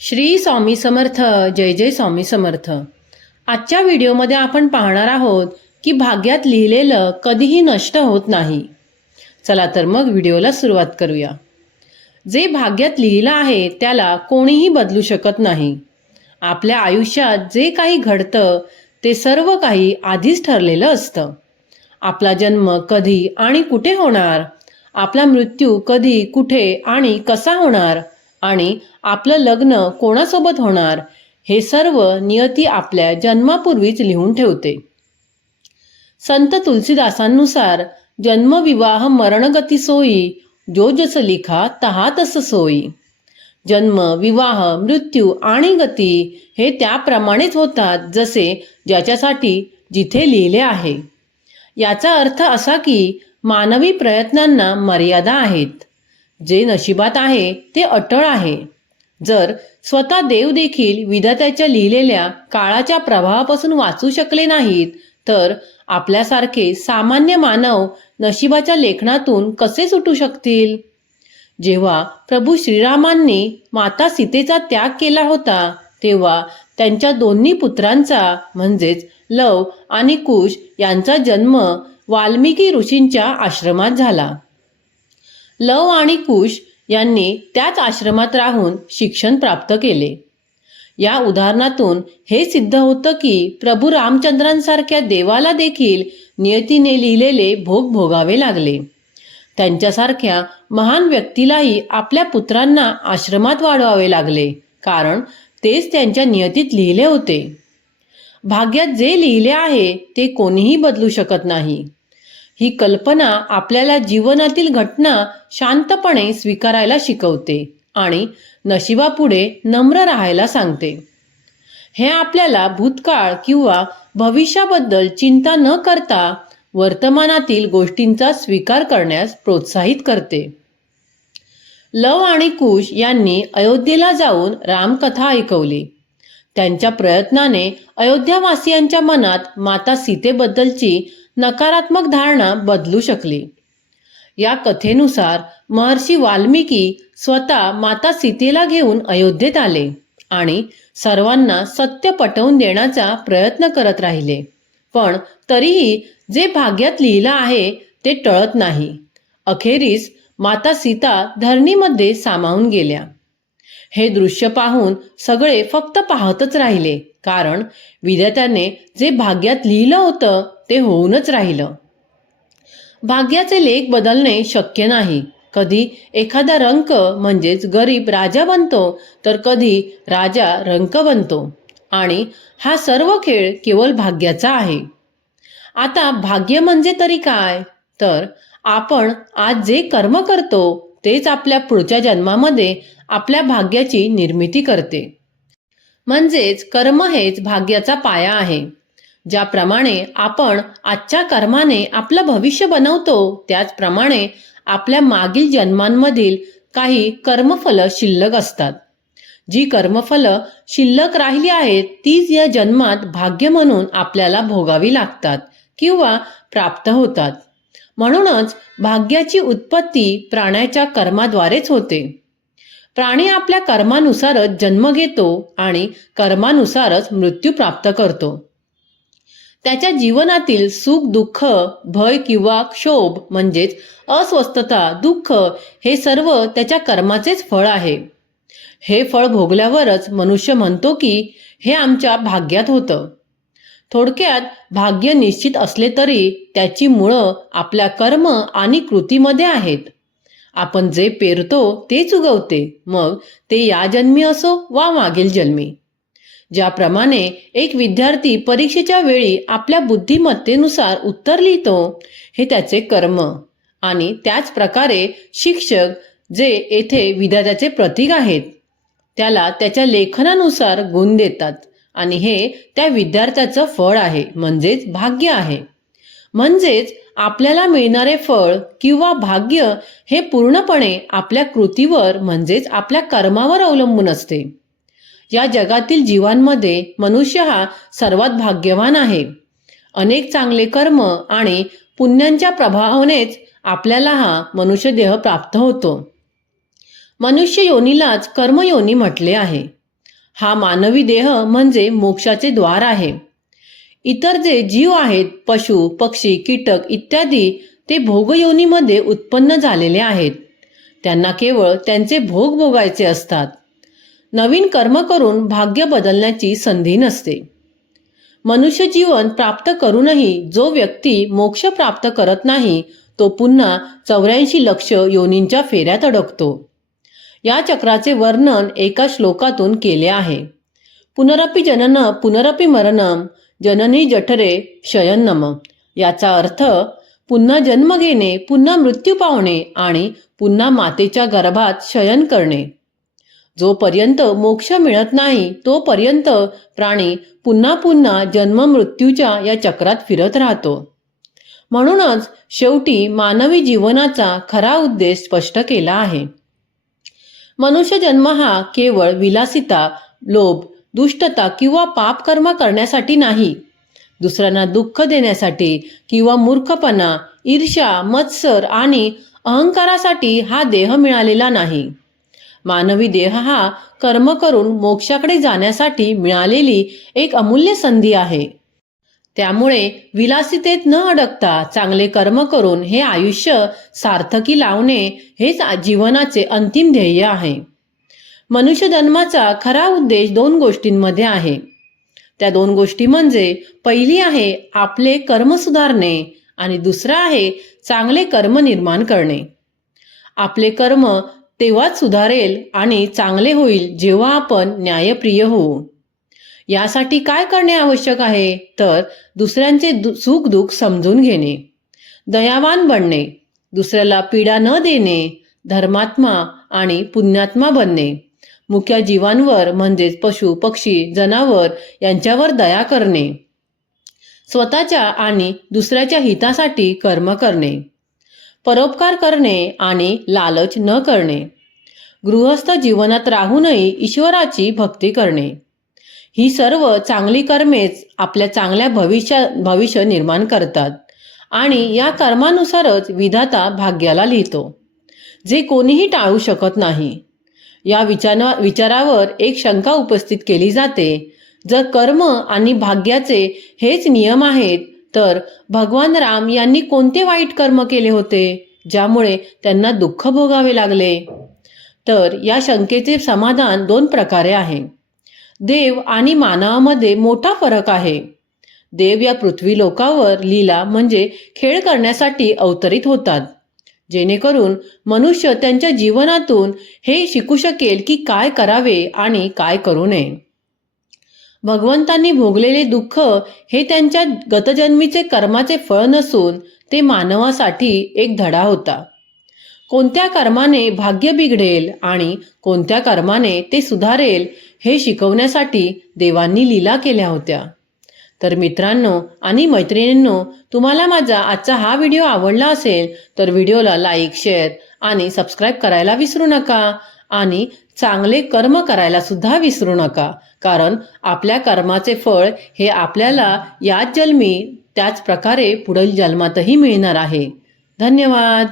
श्री स्वामी समर्थ जय जय स्वामी समर्थ. आजच्या व्हिडिओमध्ये आपण पाहणार आहोत की भाग्यात लिहिलेलं कधीही नष्ट होत नाही. चला तर मग व्हिडिओला सुरुवात करूया. जे भाग्यात लिहिलं आहे त्याला कोणीही बदलू शकत नाही. आपल्या आयुष्यात जे काही घडतं ते सर्व काही आधीच ठरलेलं असतं. आपला जन्म कधी आणि कुठे होणार? आपला मृत्यू कधी कुठे आणि कसा होणार? आणि आपलं लग्न कोणासोबत होणार हे सर्व नियती आपल्या जन्मापूर्वीच लिहून ठेवते. संत तुलसीदासांनुसार जन्मविवाह मरणगती सोयी जो जस लिखा तहा तस सोयी. जन्म विवाह मृत्यू आणि गती हे त्याप्रमाणेच होतात जसे ज्याच्यासाठी जिथे लिहिले आहे. याचा अर्थ असा की मानवी प्रयत्नांना मर्यादा आहेत. जे नशिबात आहे ते अटळ आहे. जर स्वतः देव देखील विधात्याच्या लिहिलेल्या काळाच्या प्रभावापासून वाचू शकले नाहीत तर आपल्यासारखे सामान्य मानव नशिबाच्या लेखनातून कसे सुटू शकतील? जेव्हा प्रभू श्रीरामांनी माता सीतेचा त्याग केला होता तेव्हा त्यांच्या दोन्ही पुत्रांचा म्हणजेच लव आणि कुश यांचा जन्म वाल्मिकी ऋषींच्या आश्रमात झाला. लव आणि कुश यांनी त्याच आश्रमात राहून शिक्षण प्राप्त केले. या उदाहरणातून हे सिद्ध होतं की प्रभू रामचंद्रांसारख्या देवाला देखील नियतीने लिहिलेले भोग भोगावे लागले. त्यांच्यासारख्या महान व्यक्तीलाही आपल्या पुत्रांना आश्रमात वाढवावे लागले कारण तेच त्यांच्या नियतीत लिहिले होते. भाग्यात जे लिहिले आहे ते कोणीही बदलू शकत नाही. ही कल्पना आपल्याला जीवनातील घटना शांतपणे स्वीकारायला शिकवते आणि नशिबापुढे नम्र राहायला सांगते. हे आपल्याला भूतकाळ किंवा भविष्याबद्दल चिंता न करता वर्तमानातील गोष्टींचा स्वीकार करण्यास प्रोत्साहित करते. लव आणि कुश यांनी अयोध्येला जाऊन रामकथा ऐकवली. त्यांच्या प्रयत्नाने अयोध्यावासियांच्या मनात माता सीतेबद्दलची नकारात्मक धारणा बदलू शकली. या कथेनुसार महर्षी वाल्मिकी स्वतः माता सीतेला घेऊन अयोध्येत आले आणि सर्वांना सत्य पटवून देण्याचा प्रयत्न करत राहिले. पण तरीही जे भाग्यात लिहिलं आहे ते टळत नाही. अखेरीस माता सीता धरणीमध्ये सामावून गेल्या. हे दृश्य पाहून सगळे फक्त पाहतच राहिले. कारण विद्यार्थ्याने जे भाग्यात लिहिलं होतं ते होऊनच राहिलं. भाग्याचे लेख बदलणे शक्य नाही. कधी एखादा रंक म्हणजेच गरीब राजा बनतो तर कधी राजा रंक बनतो. आणि हा सर्व खेळ केवळ भाग्याचा आहे. आता भाग्य म्हणजे तरी काय? तर आपण आज जे कर्म करतो तेच आपल्या पुढच्या जन्मामध्ये आपल्या भाग्याची निर्मिती करते. म्हणजेच कर्म हेच भाग्याचा पाया आहे. ज्याप्रमाणे आपण आजच्या कर्माने आपलं भविष्य बनवतो त्याचप्रमाणे आपल्या मागील जन्मांमधील काही कर्मफलं शिल्लक असतात. जी कर्मफलं शिल्लक राहिली आहेत तीच या जन्मात भाग्य म्हणून आपल्याला भोगावी लागतात किंवा प्राप्त होतात. म्हणूनच भाग्याची उत्पत्ती प्राण्याच्या कर्माद्वारेच होते. प्राणी आपल्या कर्मानुसारच जन्म घेतो आणि कर्मानुसारच मृत्यू प्राप्त करतो. त्याच्या जीवनातील सुख दुःख भय किंवा क्षोभ म्हणजेच अस्वस्थता दुःख हे सर्व त्याच्या कर्माचेच फळ आहे. हे फळ भोगल्यावरच मनुष्य म्हणतो की हे आमच्या भाग्यात होतं. थोडक्यात भाग्य निश्चित असले तरी त्याची मुळं आपल्या कर्म आणि कृतीमध्ये आहेत. आपण जे पेरतो तेच उगवते. मग ते या जन्मी असो वा मागील जन्मी. ज्याप्रमाणे एक विद्यार्थी परीक्षेच्या वेळी आपल्या बुद्धिमत्तेनुसार उत्तर लिहितो हे त्याचे कर्म. आणि त्याच प्रकारे शिक्षक जे येथे विद्यार्थ्याचे प्रतीक आहेत त्याला त्याच्या लेखनानुसार गुण देतात. आणि हे त्या विद्यार्थ्याचं फळ आहे म्हणजेच भाग्य आहे. म्हणजेच आपल्याला मिळणारे फळ किंवा भाग्य हे पूर्णपणे आपल्या कृतीवर म्हणजेच आपल्या कर्मावर अवलंबून असते. या जगातील जीवांमध्ये मनुष्य हा सर्वात भाग्यवान आहे. अनेक चांगले कर्म आणि पुण्यांच्या प्रभावानेच आपल्याला हा मनुष्य देह प्राप्त होतो. मनुष्य योनीलाच कर्मयोनी म्हटले आहे. हा मानवी देह म्हणजे मोक्षाचे द्वार आहे. इतर जे जीव आहेत पशु पक्षी कीटक इत्यादी ते भोगयोनीमध्ये उत्पन्न झालेले आहेत. त्यांना केवळ त्यांचे भोग भोगायचे असतात. नवीन कर्म करून भाग्य बदलण्याची संधी नसते. मनुष्य जीवन प्राप्त करूनही जो व्यक्ती मोक्ष प्राप्त करत नाही तो पुन्हा चौऱ्याऐंशी लक्ष योनींच्या फेऱ्यात अडकतो. या चक्राचे वर्णन एका श्लोकातून केले आहे. पुनरपी जनन पुनरपी मरणम जननी जठरे शयनम याचा अर्थ पुन्हा जन्म घेणे पुन्हा मृत्यू पावणे आणि पुन्हा मातेच्या गर्भात शयन करणे. जोपर्यंत मोक्ष मिळत नाही तोपर्यंत प्राणी पुन्हा पुन्हा जन्म मृत्यूच्या या चक्रात फिरत राहतो. म्हणूनच शेवटी मानवी जीवनाचा खरा उद्देश स्पष्ट केला आहे. मनुष्य जन्म हा केवळ विलासिता लोभ दुष्टता किंवा पाप कर्म करण्यासाठी नाही. दुसऱ्यांना दुःख देण्यासाठी किंवा मूर्खपणा ईर्ष्या मत्सर आणि अहंकारासाठी हा देह मिळालेला नाही. मानवी देह हा कर्म करून मोक्षाकडे जाण्यासाठी मिळालेली एक अमूल्य संधी आहे. त्यामुळे विलासितेत न अडकता चांगले कर्म करून हे आयुष्य सार्थकी लावणे हेच जीवनाचे अंतिम ध्येय आहे. मनुष्य जन्माचा खरा उद्देश दोन गोष्टींमध्ये आहे. त्या दोन गोष्टी म्हणजे पहिली आहे आपले कर्म सुधारणे आणि दुसरा आहे चांगले कर्म निर्माण करणे. आपले कर्म तेव्हाच सुधारेल आणि चांगले होईल जेव्हा आपण न्यायप्रिय होऊ. यासाठी काय करणे आवश्यक आहे? तर दुसऱ्यांचे दु सुख दुःख समजून घेणे. दयावान बनणे. दुसऱ्याला पीडा न देणे. धर्मात्मा आणि पुण्यात्मा बनणे. मुख्य जीवांवर म्हणजेच पशु पक्षी जनावर यांच्यावर दया करणे. स्वतःच्या आणि दुसऱ्याच्या हितासाठी कर्म करणे. परोपकार करणे आणि लालच न करणे. गृहस्थ जीवनात राहूनही ईश्वराची भक्ती करणे. ही सर्व चांगली कर्मेच आपल्या चांगल्या भविष्या भविष्य निर्माण करतात आणि या कर्मानुसारच विधाता भाग्याला लिहितो. जे कोणीही टाळू शकत नाही. या विचारा विचारावर एक शंका उपस्थित केली जाते. जर कर्म आणि भाग्याचे हेच नियम आहेत तर भगवान राम यांनी कोणते वाईट कर्म केले होते ज्यामुळे त्यांना दुःख भोगावे लागले? तर या शंकेचे समाधान दोन प्रकारे आहे. देव आणि मानवामध्ये मोठा फरक आहे. देव या पृथ्वी लोकावर लीला म्हणजे खेळ करण्यासाठी अवतरित होतात. जेणेकरून मनुष्य त्यांच्या जीवनातून हे शिकू शकेल की काय करावे आणि काय करू नये. भगवंतांनी भोगलेले दुःख हे त्यांच्या गतजन्मीचे कर्माचे फळ नसून ते मानवासाठी एक धडा होता. कोणत्या कर्माने भाग्य बिघडेल आणि कोणत्या कर्माने ते सुधारेल हे शिकवण्यासाठी देवांनी लीला केल्या होत्या. तर मित्रांनो आणि मैत्रिणींनो तुम्हाला माझा आजचा हा व्हिडिओ आवडला असेल तर व्हिडिओला लाईक शेअर आणि सबस्क्राईब करायला विसरू नका आणि चांगले कर्म करायला सुद्धा विसरू नका. कारण आपल्या कर्माचे फळ हे आपल्याला याच जन्मी त्याच प्रकारे पुढील जन्मातही मिळणार आहे. धन्यवाद.